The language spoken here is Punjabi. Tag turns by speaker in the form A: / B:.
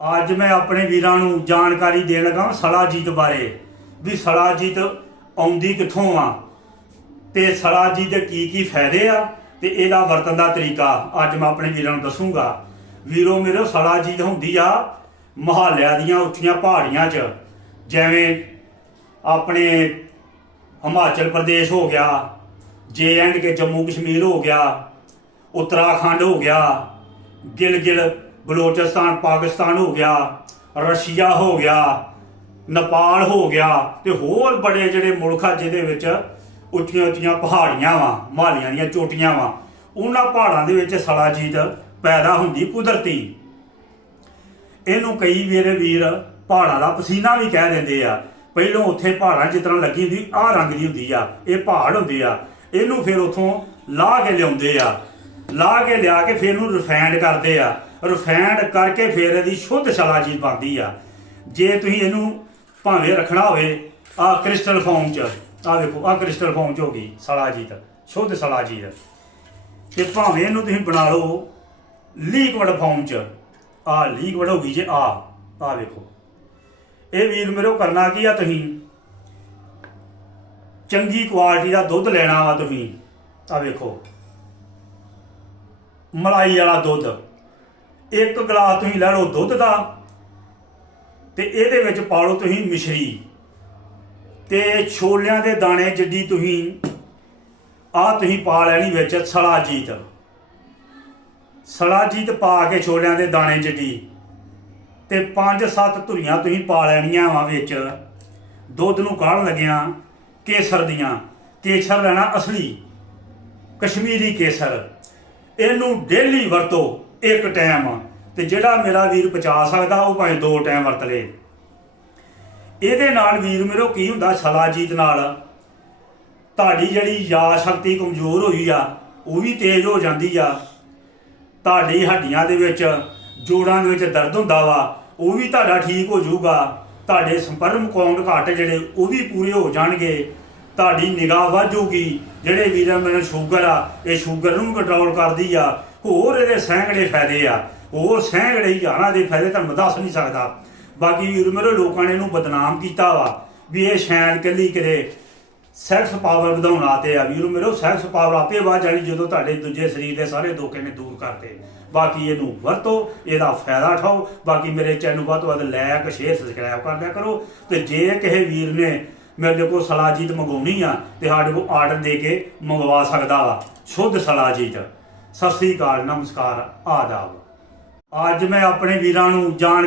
A: ਅੱਜ ਮੈਂ ਆਪਣੇ ਵੀਰਾਂ ਨੂੰ ਜਾਣਕਾਰੀ ਦੇਣ ਲੱਗਾ ਸਲਾਜੀਤ ਬਾਰੇ, ਵੀ ਸਲਾਜੀਤ ਆਉਂਦੀ ਕਿੱਥੋਂ ਆ ਤੇ ਸਲਾਜੀਤ ਦੇ ਕੀ ਕੀ ਫਾਇਦੇ ਆ ਤੇ ਇਹਦਾ ਵਰਤਨ ਦਾ ਤਰੀਕਾ ਅੱਜ ਮੈਂ ਆਪਣੇ ਵੀਰਾਂ ਨੂੰ ਦੱਸੂਗਾ। ਵੀਰੋ ਮੇਰੇ, ਸਲਾਜੀਤ ਹੁੰਦੀ ਆ ਮਹਾਲਿਆਂ ਦੀਆਂ ਉੱਚੀਆਂ ਪਹਾੜੀਆਂ 'ਚ, ਜਿਵੇਂ ਆਪਣੇ ਹਿਮਾਚਲ ਪ੍ਰਦੇਸ਼ ਹੋ ਗਿਆ ਜੇ ਐਂਡ ਕੇ ਜੰਮੂ ਕਸ਼ਮੀਰ ਹੋ ਗਿਆ, ਉੱਤਰਾਖੰਡ ਹੋ ਗਿਆ, ਗਿਲਗਿਲ ਬਲੋਚਿਸਤਾਨ, ਪਾਕਿਸਤਾਨ ਹੋ ਗਿਆ, ਰਸ਼ੀਆ ਹੋ ਗਿਆ, ਨੇਪਾਲ ਹੋ ਗਿਆ ਤੇ ਹੋਰ ਬੜੇ ਜਿਹੜੇ ਮੁਲਕ ਆ ਜਿਹਦੇ ਵਿੱਚ ਉੱਚੀਆਂ ਉੱਚੀਆਂ ਪਹਾੜੀਆਂ ਵਾ ਹਿਮਾਲਿਆਂ ਦੀਆਂ ਚੋਟੀਆਂ ਵਾ, ਉਹਨਾਂ ਪਹਾੜਾਂ ਦੇ ਵਿੱਚ ਸਲਾਜੀਤ ਪੈਦਾ ਹੁੰਦੀ ਕੁਦਰਤੀ। ਇਹਨੂੰ ਕਈ ਮੇਰੇ ਵੀਰ ਪਹਾੜਾਂ ਦਾ ਪਸੀਨਾ ਵੀ ਕਹਿ ਦਿੰਦੇ ਆ। ਪਹਿਲੋਂ ਉੱਥੇ ਪਹਾੜਾਂ ਜਿਸ ਤਰ੍ਹਾਂ ਲੱਗੀ ਹੁੰਦੀ, ਆਹ ਰੰਗ ਦੀ ਹੁੰਦੀ ਆ, ਇਹ ਪਹਾੜ ਹੁੰਦੇ ਆ। ਇਹਨੂੰ ਫਿਰ ਉਥੋਂ ਲਾਹ ਕੇ ਲਿਆਉਂਦੇ ਆ। ਲਾਹ ਕੇ ਲਿਆ ਕੇ ਫਿਰ ਇਹਨੂੰ ਰਿਫਾਈਂਡ ਕਰਦੇ ਆ। ਰਿਫਾਈਂਡ ਕਰਕੇ ਫਿਰ ਇਹਦੀ ਸ਼ੁੱਧ ਸ਼ਲਾਜੀਤ ਬਣਦੀ ਆ। ਜੇ ਤੁਸੀਂ ਇਹਨੂੰ ਭਾਵੇਂ ਰੱਖਣਾ ਹੋਵੇ, ਆ ਕ੍ਰਿਸਟਲ ਫਾਰਮ ਚ, ਆ ਵੇਖੋ ਆ ਕ੍ਰਿਸਟਲ ਫਾਰਮ ਚ ਹੋ ਗਈ ਸਲਾਜੀਤ ਸ਼ੁੱਧ ਸਲਾਜੀਤ ਤੇ। ਭਾਵੇਂ ਇਹਨੂੰ ਤੁਸੀਂ ਬਣਾ ਲਓ ਲੀਕਵਿਡ ਫਾਰਮ ਚ, ਆ ਲੀਕਵਿਡ ਹੋ ਗਈ ਜੇ ਆ ਆ ਵੇਖੋ ਇਹ ਵੀਰ ਮੇਰੋ ਕਰਨਾ ਕੀ ਆ ਤੁਸੀਂ? ਚੰਗੀ ਕੁਆਲਿਟੀ ਦਾ ਦੁੱਧ ਲੈਣਾ ਵਾ ਤੁਸੀਂ, ਆ ਵੇਖੋ ਮਲਾਈ ਵਾਲਾ ਦੁੱਧ। ਇੱਕ ਗਲਾਸ ਤੁਸੀਂ ਲੈ ਲਓ ਦੁੱਧ ਦਾ ਤੇ ਇਹਦੇ ਵਿੱਚ ਪਾ ਲਓ ਤੁਸੀਂ ਮਿਸ਼ਰੀ ਤੇ ਛੋਲਿਆਂ ਦੇ ਦਾਣੇ ਜਿੱਡੀ ਤੁਸੀਂ ਆਹ ਤੁਸੀਂ ਪਾ ਲੈਣੀ ਵਿੱਚ ਸਲਾਜੀਤ ਸਲਾਜੀਤ ਪਾ ਕੇ ਛੋਲਿਆਂ ਦੇ ਦਾਣੇ ਜਿੱਡੀ। ਤੇ 5-7 ਧੁਰੀਆਂ ਤੁਸੀਂ ਪਾ ਲੈਣੀਆਂ ਵਾ ਵਿੱਚ। ਦੁੱਧ ਨੂੰ ਕਾਢਣ ਲੱਗਿਆਂ? ਕੇਸਰ ਦੀਆਂ। ਕੇਸਰ ਲੈਣਾ ਅਸਲੀ। ਕਸ਼ਮੀਰੀ ਕੇਸਰ। ਇਹਨੂੰ ਡੇਲੀ ਵਰਤੋ। ਇੱਕ ਟਾਈਮ। ਤੇ ਜਿਹੜਾ ਮੇਰਾ ਵੀਰ ਪਚਾ ਸਕਦਾ, ਉਹ ਭਾਵੇਂ ਦੋ ਟਾਈਮ ਵਰਤ ਲੇ। ਇਹਦੇ ਨਾਲ ਵੀਰ ਮੇਰੋ ਕੀ ਹੁੰਦਾ ਸਲਾਜੀਤ ਨਾਲ। ਤੁਹਾਡੀ ਜਿਹੜੀ ਯਾਦ ਸ਼ਕਤੀ ਕਮਜ਼ੋਰ ਹੋਈ ਆ, ਉਹ ਵੀ ਤੇਜ਼ ਹੋ ਜਾਂਦੀ ਆ। ਤੁਹਾਡੀ ਹੱਡੀਆਂ ਦੇ ਵਿੱਚ, ਜੋੜਾਂ ਦੇ ਵਿੱਚ ਦਰਦ ਹੁੰਦਾ ਵਾ, ਉਹ ਵੀ ਤੁਹਾਡਾ ਠੀਕ ਹੋ ਜਾਊਗਾ। ਤੁਹਾਡੇ ਸੰਪਰਮ ਕਾਉਂਟ ਘੱਟ ਜਿਹੜੇ, ਉਹ ਵੀ ਪੂਰੇ ਹੋ ਜਾਣਗੇ। ਤੁਹਾਡੀ ਨਿਗਾਹ ਵਧੂਗੀ ਜਿਹੜੇ ਵੀਰਾਂ ਮੈਨੂੰ ਸ਼ੂਗਰ ਆ, ਇਹ ਸ਼ੂਗਰ ਨੂੰ ਕੰਟਰੋਲ ਕਰਦੀ ਆ। ਹੋਰ ਇਹਦੇ ਸੈਂਕੜੇ ਫਾਇਦੇ ਆ, ਹੋਰ ਸੈਂਕੜੇ ਹਜ਼ਾਰਾਂ ਦੇ ਫਾਇਦੇ ਤੁਹਾਨੂੰ ਦੱਸ ਨਹੀਂ ਸਕਦਾ। ਬਾਕੀ ਵੀਰ, ਮੇਰੇ ਲੋਕਾਂ ਨੇ ਇਹਨੂੰ ਬਦਨਾਮ ਕੀਤਾ ਵਾ ਵੀ ਇਹ ਸ਼ੈਨ ਕੱਲੀ ਕਿਤੇ ਸੈਕਸ ਪਾਵਰ ਵਧਾਉਣ ਆਤੇ ਆ। ਵੀਰੋ, ਮੇਰੋ ਸੈਕਸ ਪਾਵਰ ਆਪੇ ਬਾਅਦ ਜਾਣੀ ਜਦੋਂ ਤੁਹਾਡੇ ਦੂਜੇ ਸਰੀਰ ਦੇ ਸਾਰੇ ਦੋਕੇ ਨੇ ਦੂਰ ਕਰਤੇ। ਬਾਕੀ ਇਹਨੂੰ ਵਰਤੋ, ਇਹਦਾ ਫਾਇਦਾ ਉਠਾਓ। ਬਾਕੀ ਮੇਰੇ ਚੈਨਲ ਨੂੰ ਵੱਧ ਤੋਂ ਵੱਧ ਲਾਇਕ ਸ਼ੇਅਰ ਸਬਸਕ੍ਰਾਈਬ ਕਰ ਦਿਆ ਕਰੋ। ਤੇ ਜੇ ਕਿਸੇ ਵੀਰ ਨੇ ਮੇਰੇ ਕੋਲ ਸਲਾਜੀਤ ਮੰਗਾਉਣੀ ਆ, ਤੇ ਸਾਡੇ ਕੋਲ ਆਰਡਰ ਦੇ ਕੇ ਮੰਗਵਾ ਸਕਦਾ ਵਾ। ਸ਼ੁੱਧ ਸਲਾਜੀਤ ਸਤਿ ਸ੍ਰੀ ਅਕਾਲ ਨਮਸਕਾਰ ਆਦਾਬ। ਅੱਜ ਮੈਂ ਆਪਣੇ ਵੀਰਾਂ ਨੂੰ ਜਾਣ